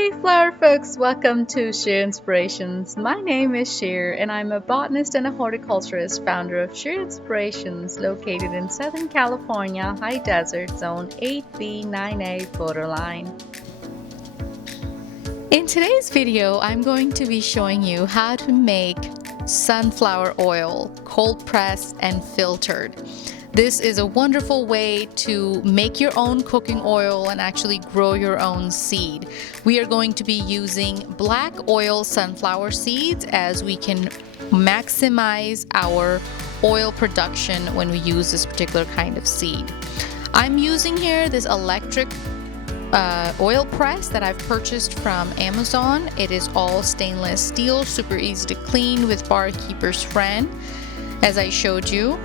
Hey flower folks, welcome to Sheer Inspirations. My name is Sheer and I'm a botanist and a horticulturist, founder of Sheer Inspirations, located in Southern California, High Desert Zone 8B 9A borderline. In today's video, I'm going to be showing you how to make sunflower oil, cold pressed and filtered. This is a wonderful way to make your own cooking oil and actually grow your own seed. We are going to be using black oil sunflower seeds as we can maximize our oil production when we use this particular kind of seed. I'm using here this electric oil press that I've purchased from Amazon. It is all stainless steel, super easy to clean with Barkeeper's Friend, as I showed you.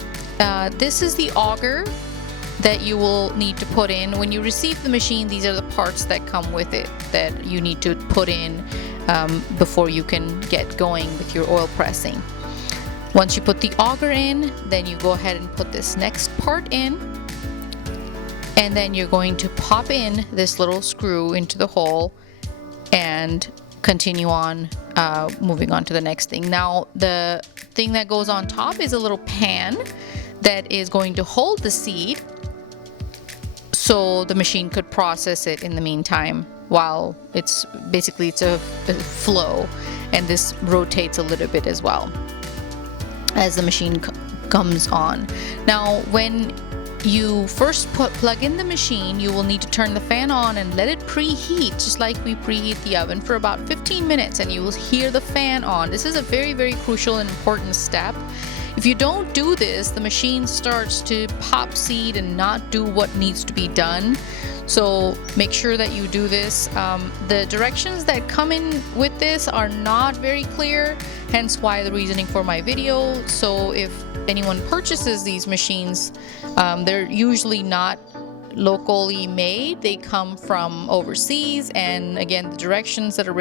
This is the auger that you will need to put in. When you receive the machine, these are the parts that come with it that you need to put in before you can get going with your oil pressing. Once you put the auger in, then you go ahead and put this next part in, and then you're going to pop in this little screw into the hole and continue on moving on to the next thing. Now the thing that goes on top is a little pan that is going to hold the seed so the machine could process it in the meantime while it's a flow, and this rotates a little bit as well as the machine comes on. Now when you first plug in the machine, you will need to turn the fan on and let it preheat, just like we preheat the oven, for about 15 minutes, and you will hear the fan on. This is a very, very crucial and important step. If you don't do this, the machine starts to pop seed and not do what needs to be done. So make sure that you do this. The directions that come in with this are not very clear, hence why the reasoning for my video. So if anyone purchases these machines, they're usually not locally made. They come from overseas, and again, the directions that are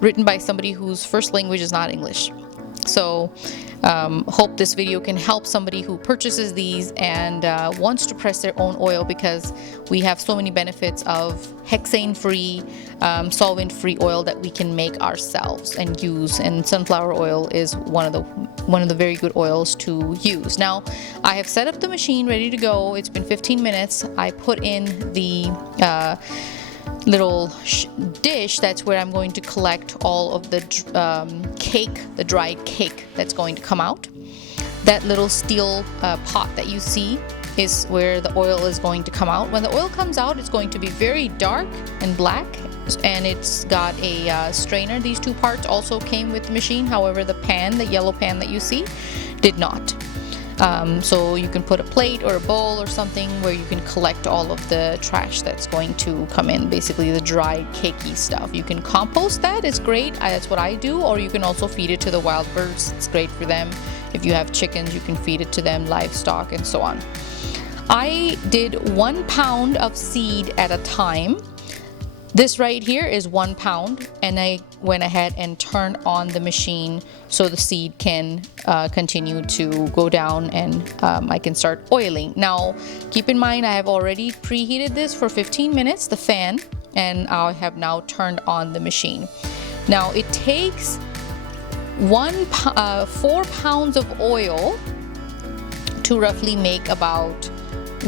written by somebody whose first language is not English. So hope this video can help somebody who purchases these and wants to press their own oil, because we have so many benefits of hexane-free, solvent-free oil that we can make ourselves and use, and sunflower oil is one of the very good oils to use. Now I have set up the machine ready to go. It's been 15 minutes. I put in the little dish. That's where I'm going to collect all of the cake, the dried cake that's going to come out. That little steel pot that you see is where the oil is going to come out. When the oil comes out, it's going to be very dark and black, and it's got a strainer. These two parts also came with the machine. However, the pan, the yellow pan that you see, did not. So you can put a plate or a bowl or something where you can collect all of the trash that's going to come in, basically the dried cakey stuff. You can compost that, it's great. That's what I do. Or you can also feed it to the wild birds. It's great for them. If you have chickens, you can feed it to them, livestock, and so on. I did 1 pound of seed at a time. This right here is 1 pound, and I went ahead and turned on the machine so the seed can continue to go down, and I can start oiling. Now keep in mind, I have already preheated this for 15 minutes, the fan, and I have now turned on the machine. Now it takes 4 pounds of oil to roughly make about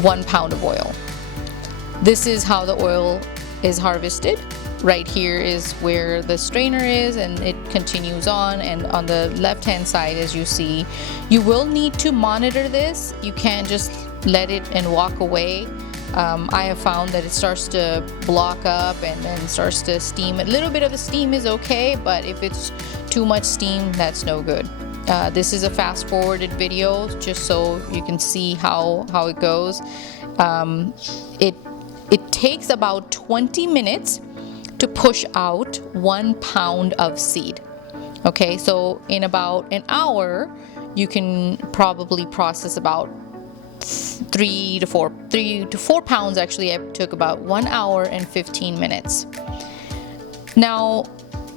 1 pound of oil. This is how the oil is harvested. Right here is where the strainer is, and it continues on, and on the left hand side, as you see, you will need to monitor this. You can't just let it and walk away. I have found that it starts to block up and then starts to steam. A little bit of a steam is okay, but if it's too much steam, that's no good. This is a fast forwarded video just so you can see how it goes. It takes about 20 minutes to push out 1 pound of seed. Okay, so in about an hour, you can probably process about 3 to 4 pounds. Actually, it took about 1 hour and 15 minutes. Now,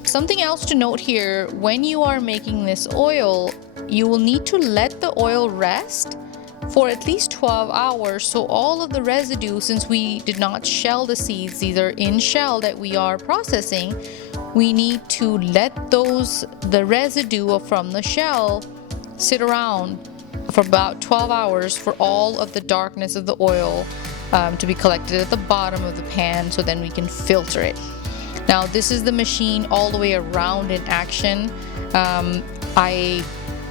something else to note here, when you are making this oil, you will need to let the oil rest for at least 12 hours. So all of the residue, since we did not shell the seeds, these are in shell that we are processing, we need to let the residue from the shell sit around for about 12 hours for all of the darkness of the oil to be collected at the bottom of the pan, so then we can filter it. Now this is the machine all the way around in action. I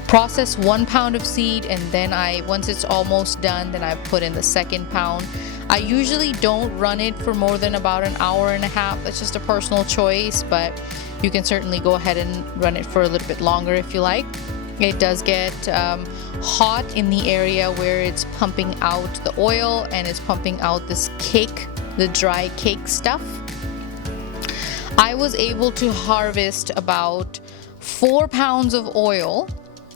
process 1 pound of seed, and then once it's almost done, then I put in the second pound. I usually don't run it for more than about an hour and a half. That's just a personal choice, but you can certainly go ahead and run it for a little bit longer if you like. It does get hot in the area where it's pumping out the oil and it's pumping out this cake, the dry cake stuff. I was able to harvest about 4 pounds of oil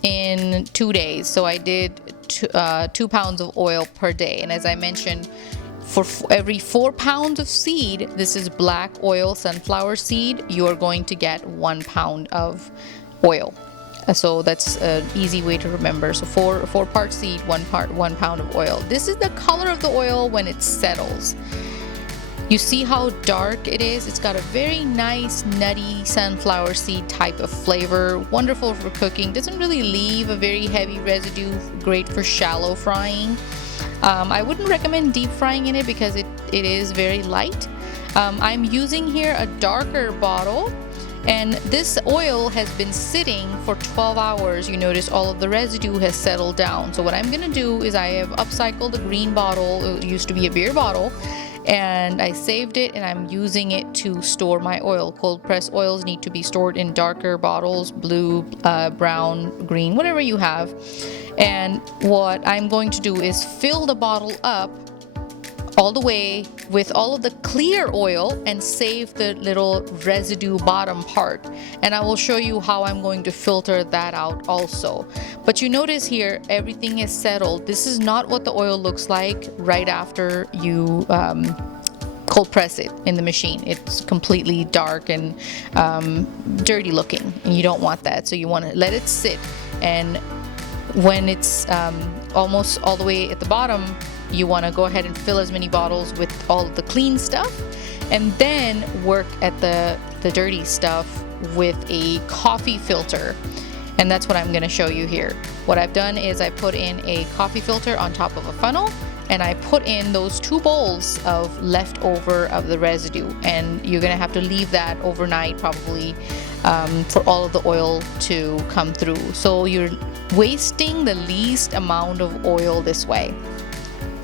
in 2 days. So I did 2 pounds of oil per day. And as I mentioned, for every 4 pounds of seed, this is black oil sunflower seed, you are going to get 1 pound of oil. So that's an easy way to remember. So four part seed, 1 pound of oil. This is the color of the oil when it settles. You see how dark it is? It's got a very nice nutty sunflower seed type of flavor. Wonderful for cooking. Doesn't really leave a very heavy residue. Great for shallow frying. I wouldn't recommend deep frying in it because it is very light. I'm using here a darker bottle, and this oil has been sitting for 12 hours. You notice all of the residue has settled down. So what I'm gonna do is I have upcycled the green bottle. It used to be a beer bottle, and I saved it, and I'm using it to store my oil. Cold pressed oils need to be stored in darker bottles, blue, brown, green, whatever you have. And what I'm going to do is fill the bottle up all the way with all of the clear oil and save the little residue bottom part. And I will show you how I'm going to filter that out also. But you notice here, everything is settled. This is not what the oil looks like right after you cold press it in the machine. It's completely dark and dirty looking, and you don't want that. So you want to let it sit, and when it's almost all the way at the bottom, you want to go ahead and fill as many bottles with all of the clean stuff, and then work at the dirty stuff with a coffee filter. And that's what I'm going to show you here. What I've done is I put in a coffee filter on top of a funnel, and I put in those 2 bowls of leftover of the residue, and you're going to have to leave that overnight probably for all of the oil to come through. So you're wasting the least amount of oil this way,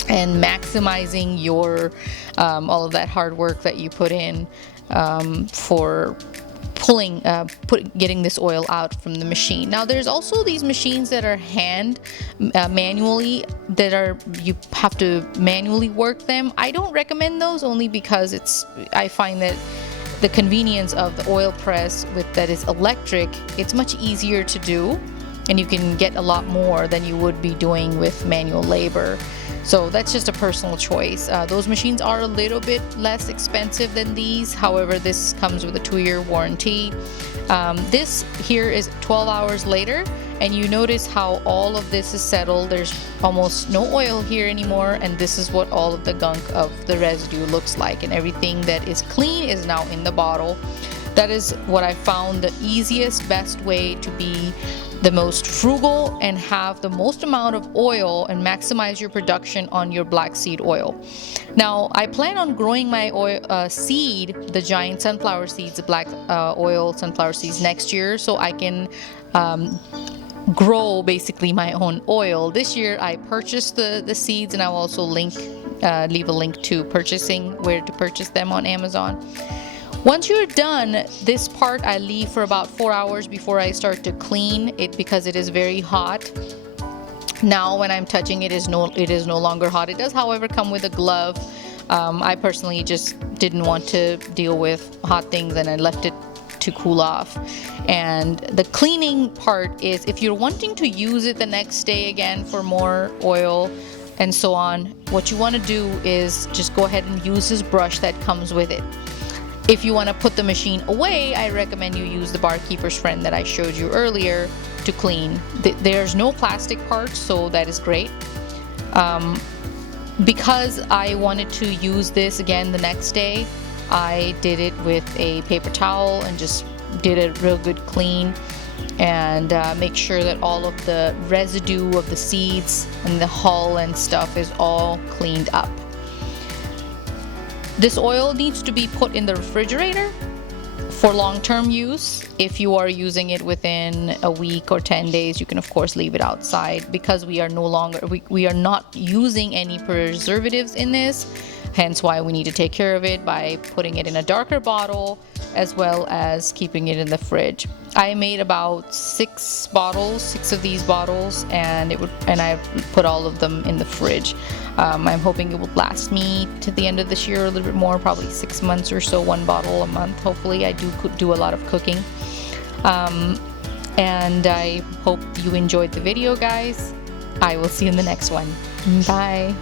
and maximizing your all of that hard work that you put in for getting this oil out from the machine. Now there's also these machines that are manually, you have to manually work them. I don't recommend those, only because I find that the convenience of the oil press that is electric, it's much easier to do, and you can get a lot more than you would be doing with manual labor. So that's just a personal choice. Those machines are a little bit less expensive than these. However, this comes with a 2-year warranty. This here is 12 hours later, and you notice how all of this is settled. There's almost no oil here anymore, and this is what all of the gunk of the residue looks like, and everything that is clean is now in the bottle. That is what I found the easiest, best way to be the most frugal and have the most amount of oil and maximize your production on your black seed oil. Now, I plan on growing my seed, the giant sunflower seeds, the black oil sunflower seeds, next year, so I can grow basically my own oil. This year I purchased the seeds, and I'll also leave a link to where to purchase them on Amazon. Once you're done, this part I leave for about 4 hours before I start to clean it, because it is very hot. Now when I'm touching it, it is no longer hot. It does, however, come with a glove. I personally just didn't want to deal with hot things, and I left it to cool off. And the cleaning part is, if you're wanting to use it the next day again for more oil and so on, what you want to do is just go ahead and use this brush that comes with it. If you want to put the machine away, I recommend you use the barkeeper's friend that I showed you earlier to clean. There's no plastic parts, so that is great. Because I wanted to use this again the next day, I did it with a paper towel and just did a real good clean, and make sure that all of the residue of the seeds and the hull and stuff is all cleaned up. This oil needs to be put in the refrigerator for long-term use. If you are using it within a week or 10 days, you can of course leave it outside, because we are we are not using any preservatives in this, hence why we need to take care of it by putting it in a darker bottle, as well as keeping it in the fridge. I made about 6 of these bottles, and I put all of them in the fridge. I'm hoping it will last me to the end of this year, a little bit more, probably 6 months or so, 1 bottle a month. Hopefully, I do a lot of cooking. And I hope you enjoyed the video, guys. I will see you in the next one. Bye.